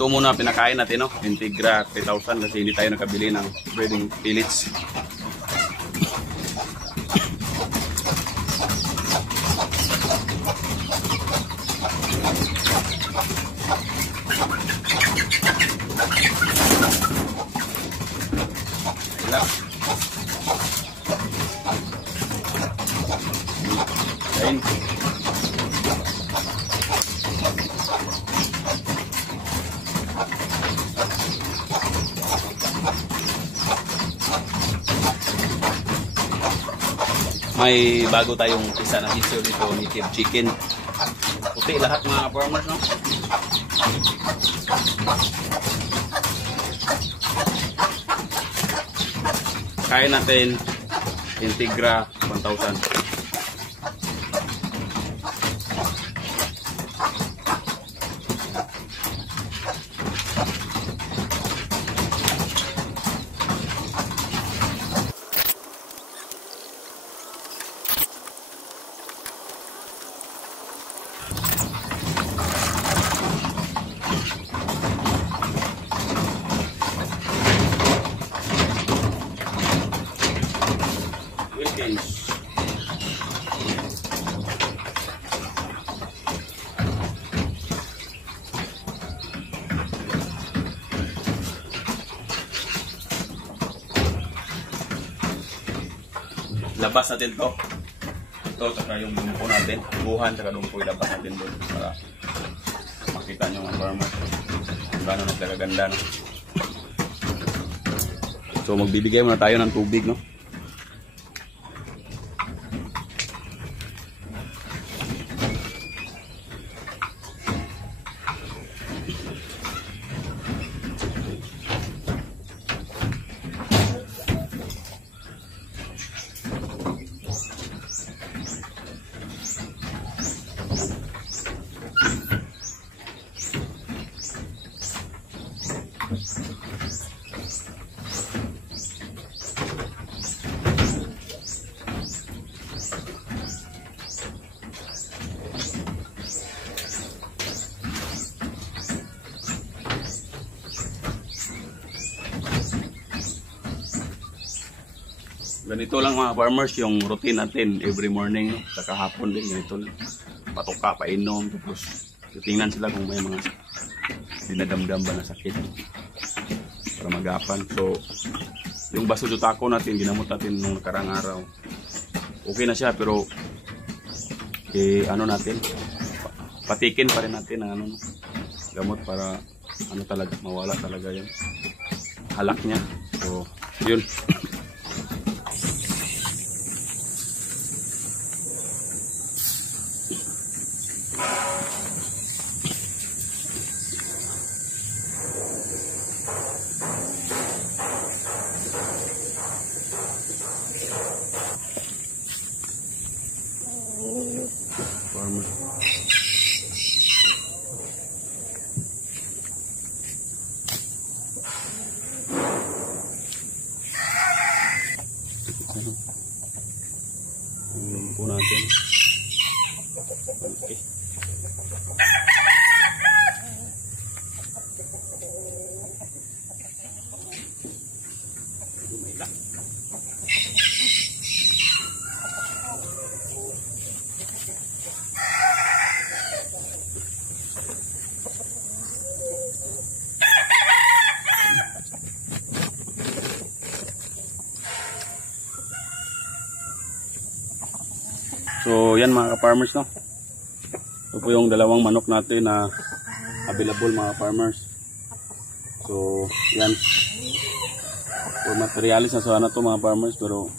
Ito muna pinakain natin, no? Integra 3000 kasi hindi tayo nakabili ng breeding pellets. May bago tayong isa na issue dito, native chicken. Puti lahat mga farmers, no? Kain natin Integra 1000. Labas natin to. Ito, saka yung dumpo natin. Buhan, saka dumpo ilabas natin doon. Para makita nyo mga farmer kung gano'n nagkaganda, no? So magbibigay muna tayo ng tubig, no? Ganito lang mga farmers yung routine natin every morning, sa kahapon din ganito lang. Patuka, painom, tapos tingnan sila kung may mga dinadamdam ba na sakit para magapan. So Yung basudotako natin, ginamot natin nung nakarang araw. Okay na siya, pero ano natin, patikin pa rin natin ang ano, gamot para ano talaga, mawala talaga yung halak niya. So, yun. Farmer. Yung po natin. Okay. So yan mga ka-farmers, no. Ito po yung dalawang manok natin na available mga farmers. So yan. For materialis na sana to mga farmers, pero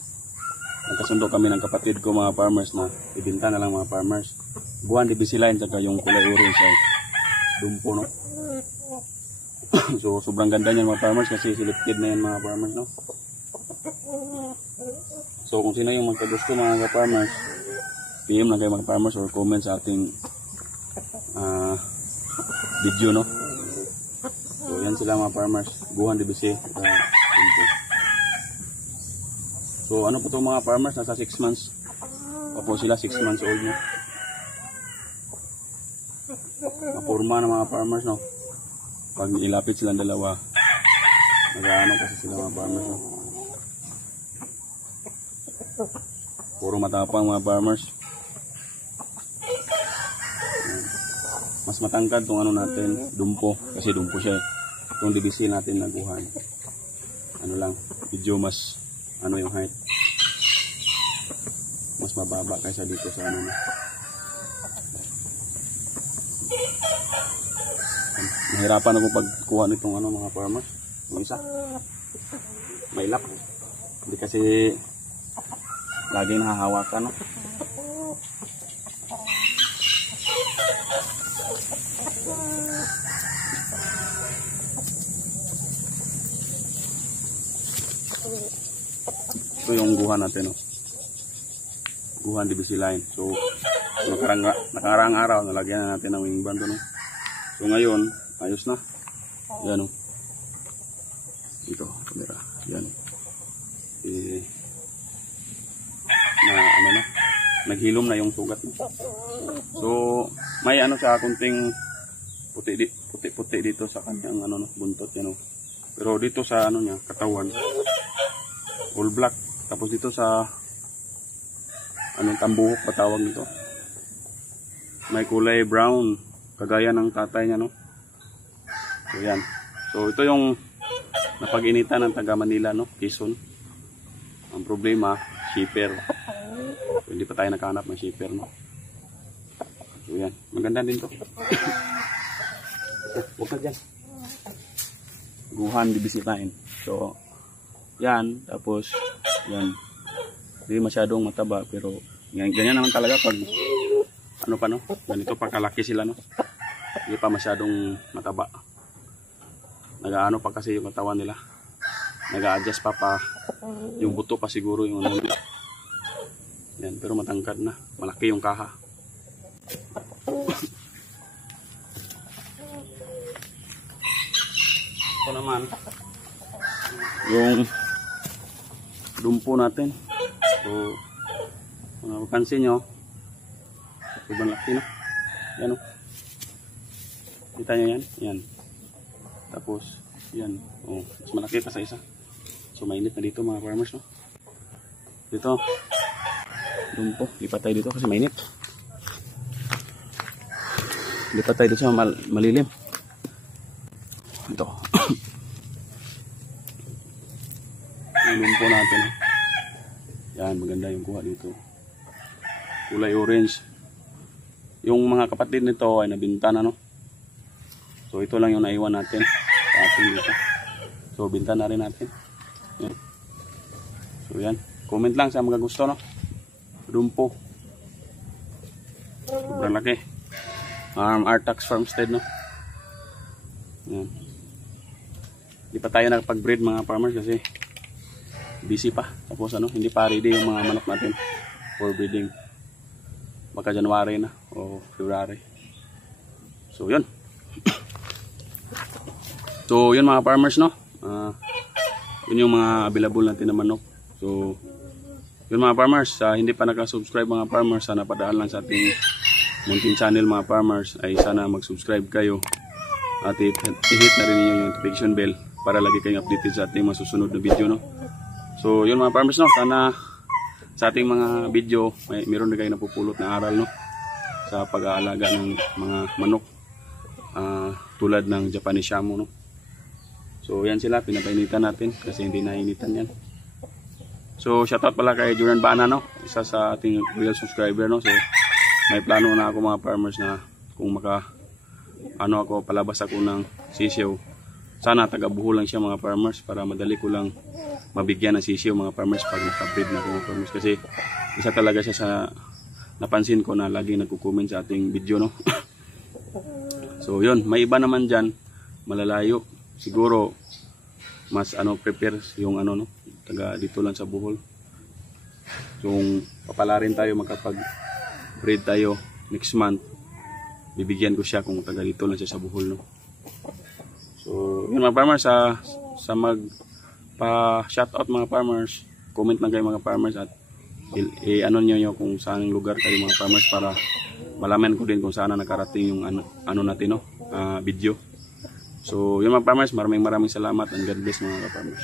nagkasundo kami ng kapatid ko mga farmers na ibinta na lang mga farmers. Buwan DBC line saka yung kulay orange ay dumpo, no. So sobrang ganda niyan mga farmers kasi selected na yan mga farmers, no. So kung sino yung magkagusto mga ka-farmers, PM lang kayo mga farmers or comment sa ating video, no. So yan sila mga farmers, buwan DBC. So ano po itong mga farmers, nasa 6 months opo sila, 6 months old, no. Mapurma na mga farmers, no. Pag ilapit silang dalawa, nag-ano kasi sila mga farmers, no. Puro matapang mga farmers. Mas matangkad itong ano natin, dumpo. Kasi dumpo siya eh. Itong DBC natin naguhan. Ano lang, medyo mas ano yung height. Mas mababa kaysa dito sa ano. Nahirapan ako pagkuha nitong ano mga farmers. Yung isa, may lap. Hindi kasi laging nahahawakan, no? Ito yung guhan natin, no? Guhan DBC line. So nakarang araw nalagyan na natin ng wing band, no? So ngayon ayos na. Yan, no? Ito kamera. Yan. Na ano na, naghilom na yung sugat, no? So may ano sa kunting puti dito sa kanyang ano, no, buntot yan, no? Pero dito sa ano niya, katawan all black. Tapos dito sa anong tambuhok patawag nito, may kulay brown kagaya ng tatay niya, no? So yan. So ito yung napag-initan ng taga Manila, no? Quezon. Ang problema, shipper. So, hindi pa tayo nakahanap ng shipper, no? So yan, maganda din to. Huwag na dyan. Guhan DBC line. So yan, tapos yan, hindi masyadong mataba, pero ganyan naman talaga pag ano pa, no, ganito pa kalaki sila, no, hindi pa masyadong mataba. Nag-ano pa kasi yung katawan nila, nag-a-adjust pa yung buto pa siguro yung ano. Yan, pero matangkad na, malaki yung kaha. Ito naman yung dumpo natin. So kung napapansin nyo, sobrang laki na. Yan, o. Kita nyo yan? Yan. Tapos yan, oh, mas malaki pa sa isa. So mainit na dito mga farmers, no? Dito dumpo, lipat tayo dito kasi mainit. Lipat tayo dito sa malilim. Ito. Yan, maganda yung kuha dito. Kulay orange. Yung mga kapatid nito ay nabinta na, no? So ito lang yung naiwan natin sa atin dito. So binta na rin natin. Yan. So yan. Comment lang sa mga gusto, no? Dumpo. Sobrang laki. Artax Farmstead, no? Yan. Hindi pa tayo nakapag-breed mga farmers kasi busy pa. Tapos ano, hindi pa ready yung mga manok natin for breeding. Baka January na o February. So yun. So yun mga farmers, no? Yun yung mga available natin na manok. So yun mga farmers, hindi pa naka-subscribe mga farmers, sana padaan lang sa ating munting channel mga farmers, ay sana mag-subscribe kayo at i-hit na rin niyo yung notification bell para lagi kayong updated sa ating masusunod na video, no? So yun mga farmers, no? Sana sa ating mga video meron na kayo napupulot na aral, no? Sa pag-aalaga ng mga manok tulad ng Japanese Shamo, no? So yan sila, pinapainitan natin kasi hindi nainitan yan. So shoutout pala kay Jordan Bana, no? Isa sa ating real subscriber, no? So may plano na ako mga farmers na kung ako palabas ako ng sisiyo, sana taga-Bohol lang siya mga farmers para madali ko lang mabigyan ng sisiyo mga farmers pag nakabreed na ako mga farmers, kasi isa talaga siya sa napansin ko na lagi nagko-comment sa ating video, no? So yun, may iba naman dyan malalayo, siguro mas prepare yung no, taga dito lang sa Bohol. So papalarin tayo makapag-breed tayo next month, bibigyan ko siya kung taga dito lang siya sa Bohol, no? So yun mga farmers, sa shoutout mga farmers, comment lang kayo mga farmers at nyo kung saan lugar kayo mga farmers para malaman ko din kung saan nakarating yung natin, no? Video. So yun mga farmers, maraming salamat and God bless mga farmers.